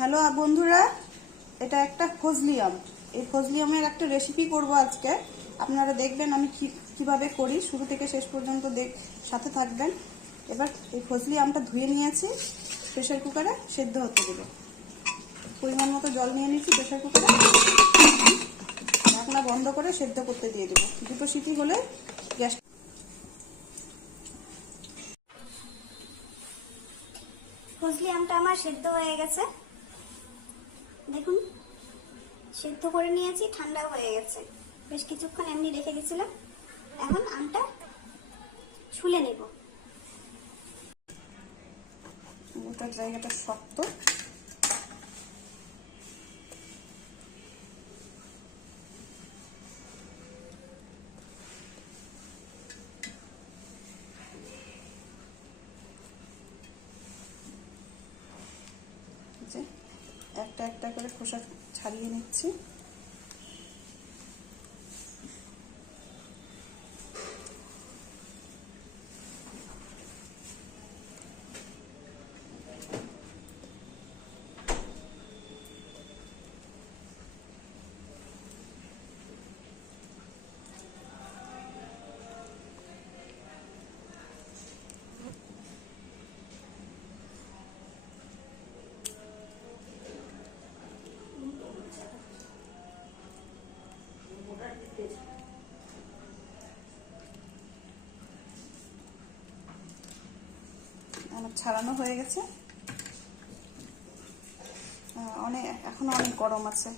Hello বন্ধুরা, এটা একটা ফজলি আম। এই ফজলি আমের একটা রেসিপি করব আজকে। আপনারা দেখবেন আমি কিভাবে করি, শুরু থেকে শেষ পর্যন্ত সাথে থাকবেন। এবার এই ফজলি আমটা ধুয়ে নিয়েছি, প্রেসার কুকারে সেদ্ধ হতে দেব। পরিমাণ মতো জল নিয়ে নিচ্ছি প্রেসার কুকারে, ঢাকনা বন্ধ করে সেদ্ধ করতে দিয়ে দেবো। দুটো সিটি হলে গ্যাস। ফজলি আমটা আমার সেদ্ধ হয়ে গেছে, দেখুন সেদ্ধ করে নিয়েছি, ঠান্ডা হয়ে গেছে। বেশ কিছুক্ষণ এমনি রেখে গেছিলাম। এখন আমটা ছুলে নেব। ওটার জায়গাটা শক্ত, একটা একটা করে খোসা ছাড়িয়ে নিচ্ছি। আমার ছাড়ানো হয়ে গেছে। এখনো অনেক গরম আছে,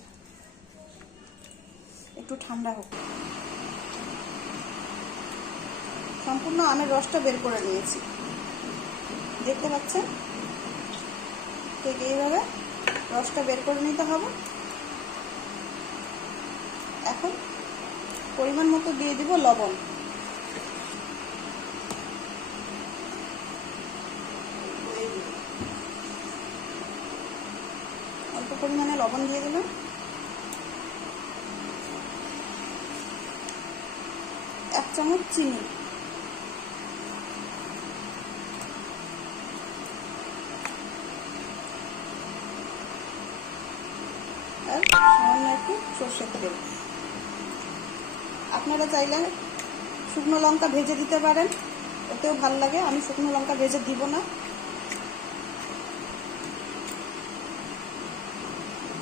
একটু ঠান্ডা হোক। সম্পূর্ণ আমের রসটা বের করে নিয়েছি, দেখতে পাচ্ছেন। ঠিক এইভাবে রসটা বের করে নিতে হবে। এখন পরিমাণ মতো দিয়ে দিব লবণ। অল্প পরিমাণে লবণ দিয়ে দিলাম। এক চামচ চিনি, আর সামান্য একটু সর্ষের তেল। আপনারা চাইলে শুকনো লঙ্কা ভেজে দিতে পারেন, ওতেও ভালো লাগে। আমি শুকনো লঙ্কা ভেজে দিব না।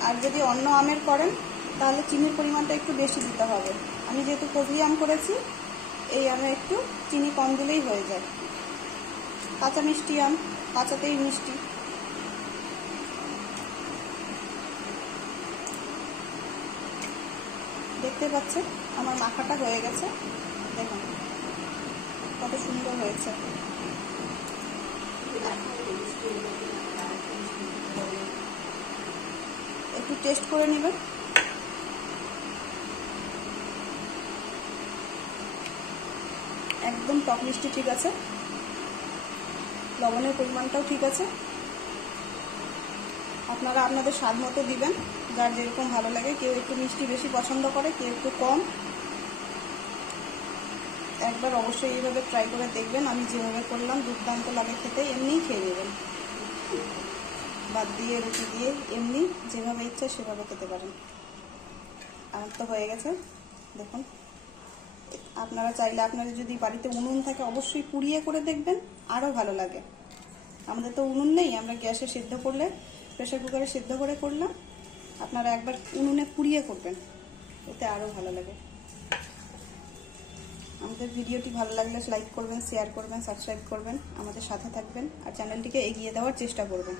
আর যদি অন্য আমের করেন তাহলে চিনির পরিমাণটা একটু বেশি দিতে হবে। আমি যেহেতু ফজলি আম করেছি, এই আমে একটু চিনি কম দিলেই হয়ে যায়। কাঁচা মিষ্টি আম, কাঁচাতেই মিষ্টি। দেখতে পাচ্ছেন আমার মাখাটা হয়ে গেছে, দেখুন কত সুন্দর হয়েছে। একটু টেস্ট করে নেবেন। একদম টক মিষ্টি ঠিক আছে, লবণের পরিমাণটাও ঠিক আছে। আপনারা আপনাদের স্বাদ মতো দিবেন, যার যেরকম ভালো লাগে। কেউ একটু মিষ্টি বেশি পছন্দ করে, কেউ একটু কম। একবার অবশ্যই এইভাবে ট্রাই করে দেখবেন। আমি যেভাবে করলাম দুর্দান্ত লাগে খেতে। এমনিই খেয়ে নেবেন, ভাত দিয়ে, রুটি দিয়ে, এমনি যেভাবে ইচ্ছা সেভাবে খেতে পারেন। আমার তো হয়ে গেছে, দেখুন। আপনারা চাইলে, আপনাদের যদি বাড়িতে উনুন থাকে অবশ্যই পুড়িয়ে করে দেখবেন, আরও ভালো লাগে। আমাদের তো উনুন নেই, আমরা গ্যাসে সেদ্ধ করলে, প্রেসার কুকারে সেদ্ধ করে করলাম। আপনারা একবার উনুনে পুড়িয়ে করবেন, এতে আরও ভালো লাগে। আমাদের ভিডিওটি ভালো লাগলে লাইক করবেন, শেয়ার করবেন, সাবস্ক্রাইব করবেন, আমাদের সাথে থাকবেন আর চ্যানেলটিকে এগিয়ে দেওয়ার চেষ্টা করবেন।